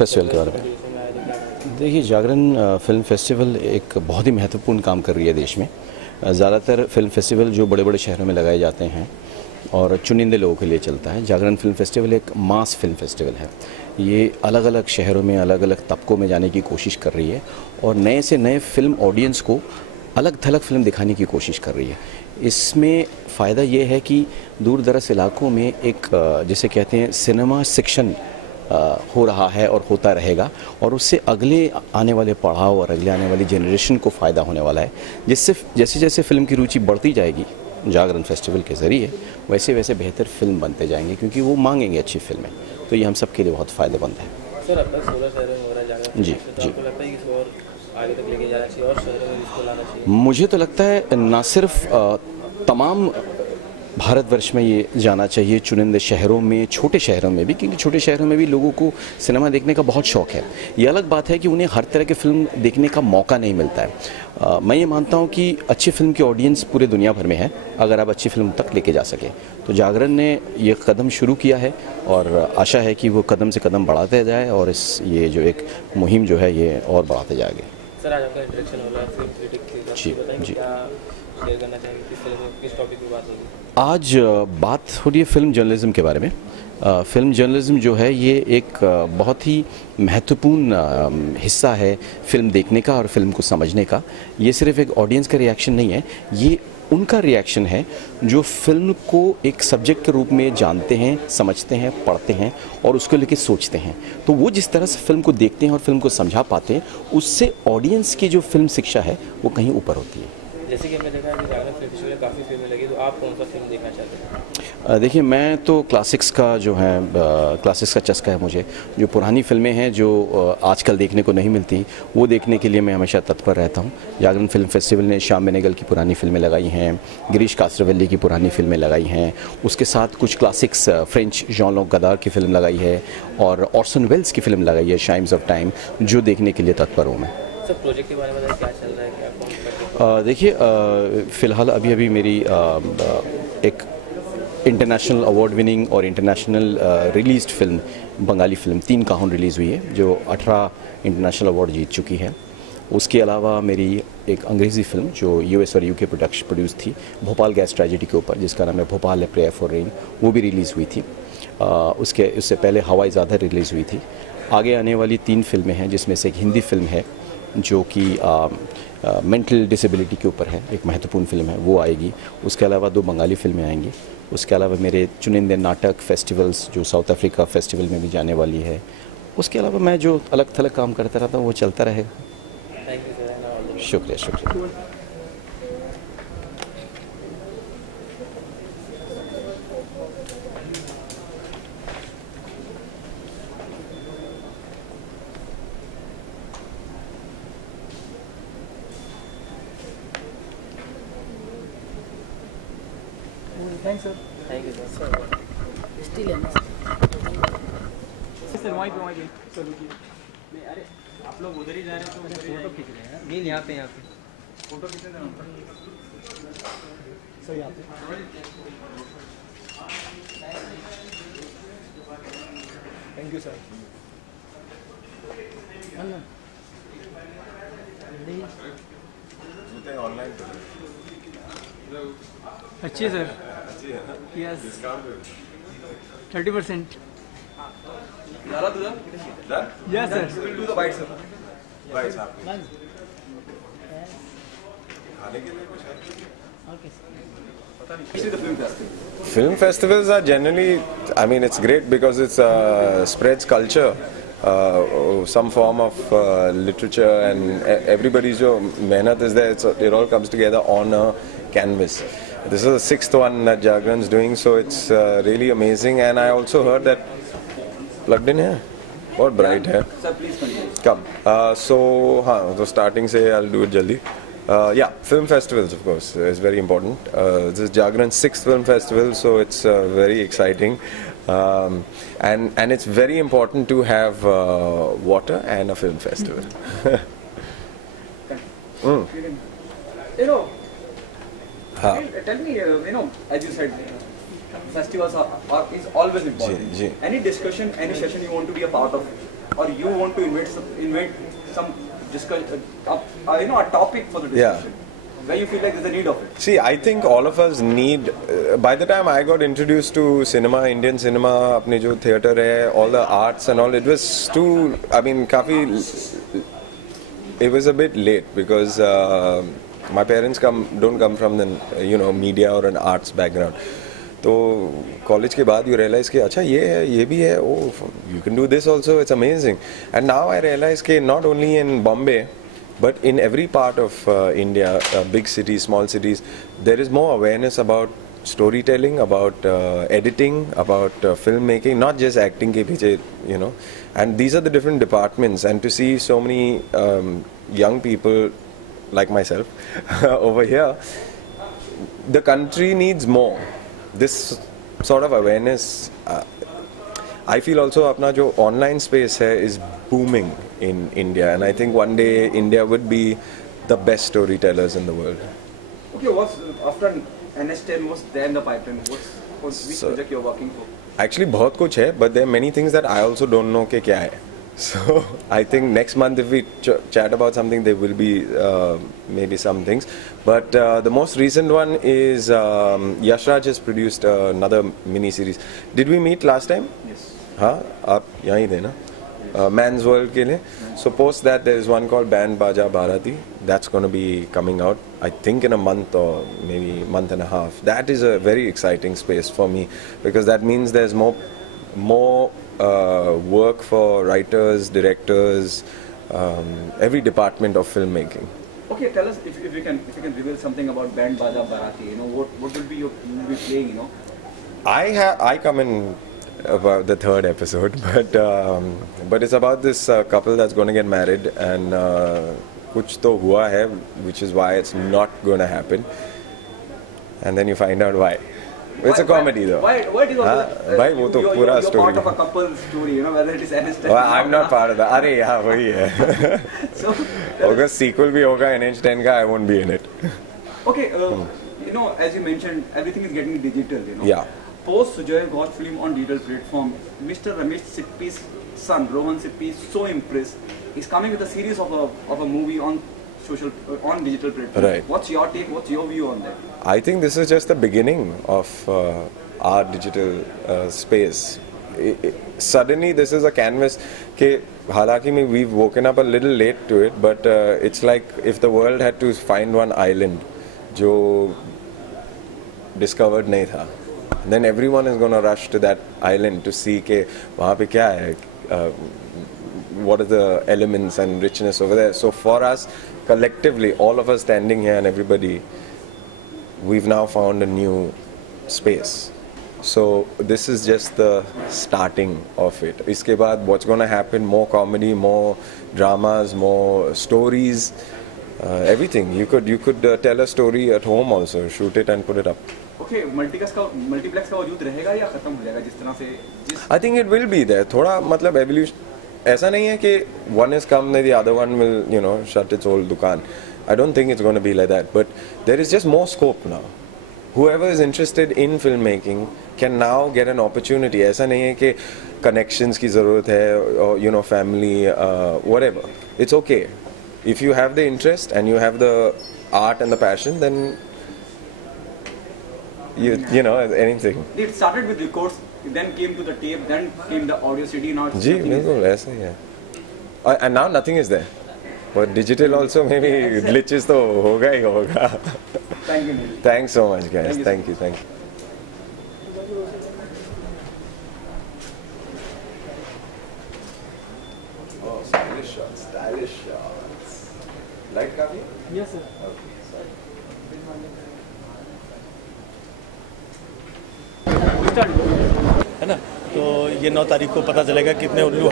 फेस्टिवल के बारे में देखिए, जागरण फिल्म फेस्टिवल एक बहुत ही महत्वपूर्ण काम कर रही है देश में। ज़्यादातर फिल्म फेस्टिवल जो बड़े बड़े शहरों में लगाए जाते हैं और चुनिंदे लोगों के लिए चलता है। जागरण फिल्म फेस्टिवल एक मास फिल्म फेस्टिवल है। ये अलग अलग शहरों में अलग अलग तबकों में जाने की कोशिश कर रही है और नए से नए फिल्म ऑडियंस को अलग थलग फिल्म दिखाने की कोशिश कर रही है। इसमें फ़ायदा ये है कि दूर दराज इलाकों में एक जिसे कहते हैं सिनेमा शिक्षण हो रहा है और होता रहेगा, और उससे अगले आने वाले पड़ाव और अगले आने वाली जनरेशन को फ़ायदा होने वाला है, जिससे जैसे जैसे फिल्म की रुचि बढ़ती जाएगी जागरण फेस्टिवल के ज़रिए, वैसे वैसे बेहतर फिल्म बनते जाएंगे, क्योंकि वो मांगेंगे अच्छी फिल्में। तो ये हम सब के लिए बहुत फ़ायदेमंद है। सर, अब तक 16 शहरों में हो रहा है जागरण, जी तो जी। आपको लगता है कि और आगे तक लेके जाना चाहिए और शहरों में इसको लाना चाहिए? मुझे तो लगता है ना सिर्फ तमाम भारतवर्ष में ये जाना चाहिए, चुनिंदे शहरों में, छोटे शहरों में भी, क्योंकि छोटे शहरों में भी लोगों को सिनेमा देखने का बहुत शौक़ है। ये अलग बात है कि उन्हें हर तरह की फ़िल्म देखने का मौका नहीं मिलता है। मैं ये मानता हूँ कि अच्छी फ़िल्म की ऑडियंस पूरे दुनिया भर में है, अगर आप अच्छी फ़िल्म तक लेके जा सके। तो जागरण ने ये कदम शुरू किया है और आशा है कि वो कदम से कदम बढ़ाते जाए और ये जो एक मुहिम जो है ये और बढ़ाते जाएगी। सर, आज आपका इंटरेक्शन हो रहा है फिल्म क्रिटिक के साथ, जी बताएं जी। क्या शेयर करना चाहेंगे, किस फिल्म में किस टॉपिक पे बात होगी? आज बात हो रही है फिल्म जर्नलिज्म के बारे में। फिल्म जर्नलिज्म जो है ये एक बहुत ही महत्वपूर्ण हिस्सा है फिल्म देखने का और फिल्म को समझने का। ये सिर्फ एक ऑडियंस का रिएक्शन नहीं है, ये उनका रिएक्शन है जो फिल्म को एक सब्जेक्ट के रूप में जानते हैं, समझते हैं, पढ़ते हैं और उसको लेके सोचते हैं। तो वो जिस तरह से फिल्म को देखते हैं और फिल्म को समझा पाते हैं, उससे ऑडियंस की जो फिल्म शिक्षा है वो कहीं ऊपर होती है। जैसे कि हमने देखा है कि जागरण फिल्म फेस्टिवल में काफ़ी फिल्में लगी, तो आप कौन सा फिल्म देखना चाहते हैं? देखिए, मैं तो क्लासिक्स का जो है क्लासिक्स का चस्का है मुझे। जो पुरानी फिल्में हैं जो आजकल देखने को नहीं मिलती, वो देखने के लिए मैं हमेशा तत्पर रहता हूँ। जागरण फिल्म फेस्टिवल ने श्याम बेनेगल की पुरानी फिल्में लगाई हैं, गिरीश कास्ट्रोवेली की पुरानी फिल्में लगाई हैं, उसके साथ कुछ क्लासिक्स फ्रेंच जॉन लुक गदार की फ़िल्म लगाई है और ऑर्सन वेल्स की फ़िल्म लगाई है शाइम्स ऑफ टाइम, जो देखने के लिए तत्पर हूँ मैं। सर, प्रोजेक्ट के बारे में बताइए, क्या चल रहा है, क्या कौन करते हैं? देखिए, फ़िलहाल अभी मेरी एक इंटरनेशनल अवार्ड विनिंग और international released film, Bengali film 3 काहुन रिलीज़ हुई है, जो 18 इंटरनेशनल अवार्ड जीत चुकी है। उसके अलावा मेरी एक अंग्रेज़ी फ़िल्म जो यूएस और यूके प्रोड्यूस थी, भोपाल गैस ट्रेजेडी के ऊपर, जिसका नाम है Bhopal a prayer for rain, वो भी रिलीज़ हुई थी। उससे पहले हवाई ज़्यादा रिलीज़ हुई थी। आगे आने वाली 3 फिल्में हैं, जिसमें से एक हिंदी फिल्म है जो कि मेंटल डिसेबिलिटी के ऊपर है, एक महत्वपूर्ण फिल्म है, वो आएगी। उसके अलावा 2 बंगाली फिल्में आएंगी। उसके अलावा मेरे चुनिंदे नाटक फेस्टिवल्स जो साउथ अफ्रीका फेस्टिवल में भी जाने वाली है। उसके अलावा मैं जो अलग थलग काम करता रहता हूँ वो चलता रहेगा। Thank you sir. शुक्रिया शुक्रिया। Thank you sir. स्टिल है ना सर, वहीं पे चलो जी। नहीं, अरे आप लोग उधर ही जा रहे हैं तो फोटो खींच रहे हैं। नहीं, यहाँ पे फोटो खींचने सर, यहाँ पे। Thank you sir. ऑनलाइन अच्छी है sir. Yes 30%। Yes sir. Film festivals are generally, I mean, it's great because it spreads culture, some form of literature, and everybody's mehnat is there. It all comes together on a canvas. This is the 6th one that Jagran's doing, so it's really amazing. And I also heard that plugged in here. What bright hai? Sir, please continue. Come. So starting say I'll do it jaldi. Yeah, film festivals, of course, is very important. This is Jagran's 6th film festival, so it's very exciting. And it's very important to have water and a film festival. You know, tell me, as you said, festivals is always important. Ji. Any discussion, any session you want to be a part of, or you want to invent some discussion, a topic for the discussion, where you feel like there's a need of it? See, I think all of us need. By the time I got introduced to cinema, Indian cinema, अपने जो theatre है, all the arts and all, it was too. I mean, it was a bit late because my parents don't come from the media or an arts background. तो कॉलेज के बाद you realise कि अच्छा ये है, ये भी है, oh you can do this also, it's amazing. And now I realise कि not only in Bombay but in every part of India, big cities, small cities, there is more awareness about storytelling, about editing, about filmmaking, not just acting ke piche, and these are the different departments. And to see so many young people like myself over here, the country needs more this sort of awareness. I feel also apna jo online space hai is booming in India, and I think one day India would be the best storytellers in the world. Okay, after NS10, what's there in the pipeline? Which project you're working for? Actually बहुत कुछ है, but there are many things that I also don't know कि क्या है. So I think next month if we chat about something, there will be maybe some things. But the most recent one is Yashraj has produced another mini series. Did we meet last time? Yes. हाँ, आप यहाँ ही थे ना? Man's World के लिए. So post that there is one called Band Baja Bharati. That's going to be coming out, I think, in a month or maybe month and a half. That is a very exciting space for me because that means there's more work for writers, directors, every department of filmmaking. Okay, tell us if you can reveal something about Band Baja Bharati. What will be you will be playing? I come in about the third episode, but it's about this couple that's going to get married, and kuch to hua hai, which is why it's not going to happen, and then you find out why. It's a comedy though. Why it is भाई वो तो पूरा you're story. part of a couple story, whether it is NH10. Well, I'm not part of that. अरे यहाँ वही है. So, अगर sequel भी होगा NH10 का, I won't be in it. okay, as you mentioned, everything is getting digital. Yeah. Post Sujoy got film on digital platform. Mr. Ramesh Sippy's son, Rohan Sippy, is so impressed. He's coming with a series of a movie on digital platform. Right. What's your take? What's your view on that? I think this is just the beginning of our digital space. Suddenly this is a canvas ke halaki we've woken up a little late to it, but it's like if the world had to find one island jo discovered nahi tha, then everyone is going to rush to that island to see ke wahan pe kya hai, what are the elements and richness over there. So for us collectively, all of us standing here and everybody, we've now found a new space. So this is just the starting of it. Iske baad what's going to happen, more comedy, more dramas, more stories, everything. You could tell a story at home also, shoot it and put it up. Okay, multiplex का वजूद रहेगा या खत्म हो जाएगा जिस तरह से I think it will be there. थोड़ा मतलब evolution. ऐसा नहीं है कि one is come, the other one will shut its whole दुकान. I don't think it's going to be like that, but there is just more scope now. Whoever is interested in filmmaking can now get an opportunity. ऐसा नहीं है कि connections की ज़रूरत है or family, whatever. It's okay. If you have the interest and you have the art and the passion, then you know anything. It started with records, then came to the tape, then came the audio CD. Now जी बिल्कुल ऐसा ही है. And now nothing is there. But digital also maybe glitches तो होगा ही होगा. Thank you, Neil. Thanks so much, guys. Thank you. Oh, stylish shots. Light copy? Yes, sir. Okay, sorry. है ना, तो ये 9 तारीख को पता चलेगा कितने उल्लू